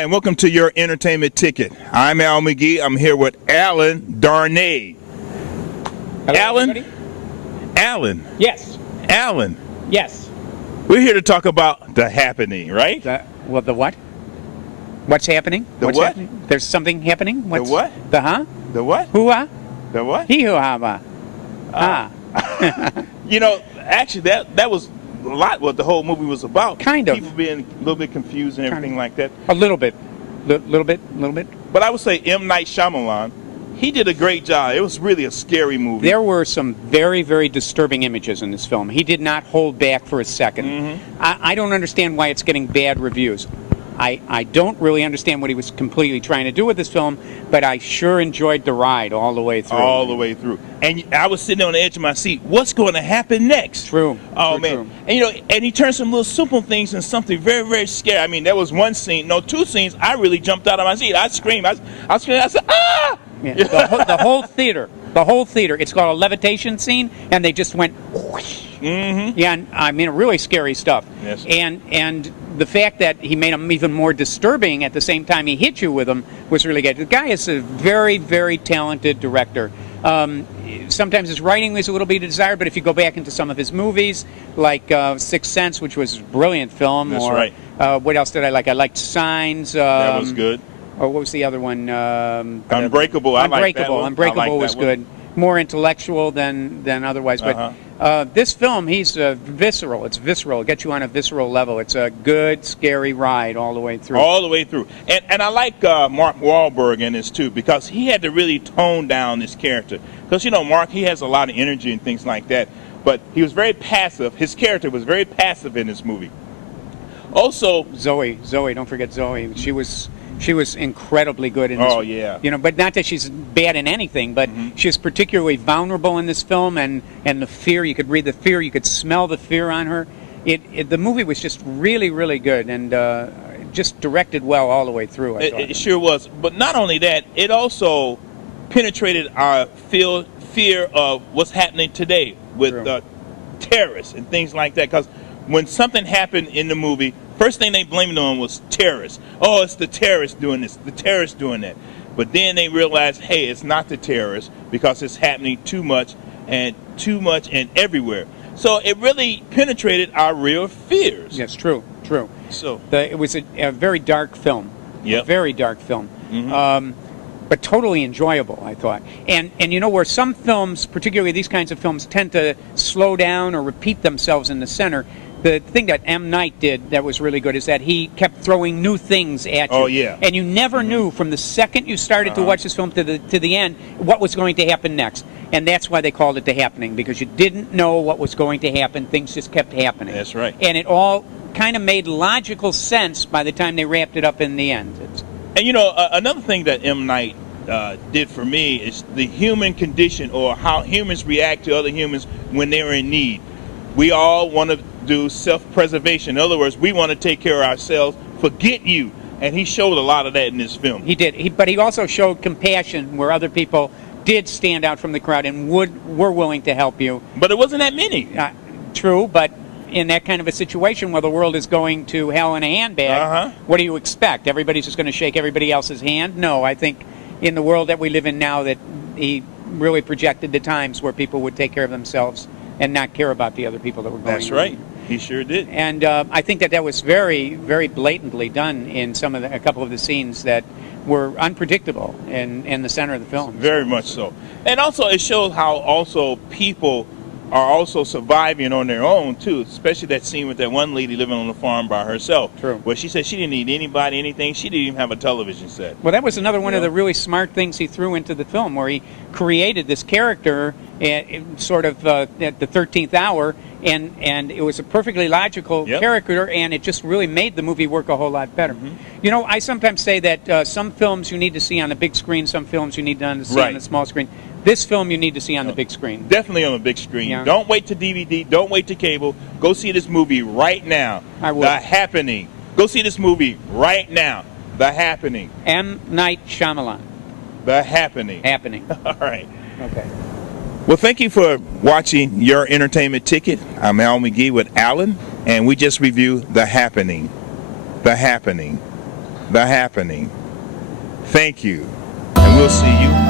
Hi, and welcome to Your Entertainment Ticket. I'm Al McGhee. I'm here with Alan Darnay. Hello, Alan? everybody? Alan. Yes. Alan. Yes. We're here to talk about The Happening, right? The what? What's happening? The What's what? Happening? There's something happening? What's, the what? The huh? The what? Hoo-ah? The what? Hee-hoo-ha-ba. You know, actually, that was a lot what the whole movie was about. Kind of. People being a little bit confused and everything like that. A little bit. Little bit. But I would say M. Night Shyamalan, he did a great job. It was really a scary movie. There were some very, very disturbing images in this film. He did not hold back for a second. Mm-hmm. I don't understand why it's getting bad reviews. I don't really understand what he was completely trying to do with this film, but I sure enjoyed the ride all the way through. All the way through. And I was sitting on the edge of my seat. What's going to happen next? True. Oh, True, man. true. And, you know, and he turned some little simple things into something very, very scary. I mean, there was one scene, no, two scenes, I really jumped out of my seat. I screamed. I screamed. I said, ah! Yeah. The whole theater, it's called a levitation scene, and they just went whoosh. Mm-hmm. Yeah, and, I mean, really scary stuff. Yes. And the fact that he made them even more disturbing at the same time he hit you with them was really good. The guy is a very, very talented director. Sometimes his writing was a little bit desired, but if you go back into some of his movies, like Sixth Sense, which was a brilliant film, That's or right. What else did I like? I liked Signs. That was good. Or what was the other one? Unbreakable. I like that one. Unbreakable was one. good. More intellectual than otherwise. But this film, he's visceral. It's visceral. It gets you on a visceral level. It's a good, scary ride all the way through. All the way through. And I like Mark Wahlberg in this, too, because he had to really tone down this character. Because, you know, Mark, he has a lot of energy and things like that. But he was very passive. His character was very passive in this movie. Also, Zoe, don't forget Zoe. She was incredibly good in this. Oh, yeah. You know, but not that she's bad in anything, but she's particularly vulnerable in this film, and the fear, you could read the fear, you could smell the fear on her. The movie was just really, really good, and just directed well all the way through. It sure was. But not only that, it also penetrated our fear of what's happening today with terrorists and things like that. Because when something happened in the movie, first thing they blamed it on was terrorists. Oh, it's the terrorists doing this, the terrorists doing that. But then they realized, hey, it's not the terrorists because it's happening too much and everywhere. So it really penetrated our real fears. Yes, true. So It was a very dark film. Yep. A very dark film. Mm-hmm. But totally enjoyable, I thought. And you know, where some films, particularly these kinds of films, tend to slow down or repeat themselves in the center, the thing that M. Night did that was really good is that he kept throwing new things at you. Oh, yeah. And you never knew from the second you started to watch this film to the end what was going to happen next. And that's why they called it The Happening, because you didn't know what was going to happen. Things just kept happening. That's right. And it all kind of made logical sense by the time they wrapped it up in the end. And you know, another thing that M. Night did for me is the human condition, or how humans react to other humans when they're in need. We all want to do self-preservation. In other words, we want to take care of ourselves, forget you. And he showed a lot of that in this film. He did. But he also showed compassion where other people did stand out from the crowd and were willing to help you. But it wasn't that many. True, but in that kind of a situation where the world is going to hell in a handbag, what do you expect? Everybody's just going to shake everybody else's hand? No, I think in the world that we live in now that he really projected the times where people would take care of themselves and not care about the other people that were going. That's right. He sure did. And I think that was very, very blatantly done in a couple of the scenes that were unpredictable in the center of the film. Very much so. And also it shows how also people are also surviving on their own too, especially that scene with that one lady living on the farm by herself. True. Where she said she didn't need anybody, anything. She didn't even have a television set. Well, that was another one of the really smart things he threw into the film, where he created this character sort of at the 13th hour, and it was a perfectly logical character, and it just really made the movie work a whole lot better. You know, I sometimes say that some films you need to see on a big screen, some films you need to see on a small screen. This film you need to see on the big screen. Definitely on the big screen. Yeah. Don't wait to DVD. Don't wait to cable. Go see this movie right now. I would. The Happening. Go see this movie right now. The Happening. M. Night Shyamalan. The Happening. Happening. All right. Okay. Well, thank you for watching Your Entertainment Ticket. I'm Al McGhee with Alan, and we just reviewed The Happening. The Happening. the happening. Thank you, and we'll see you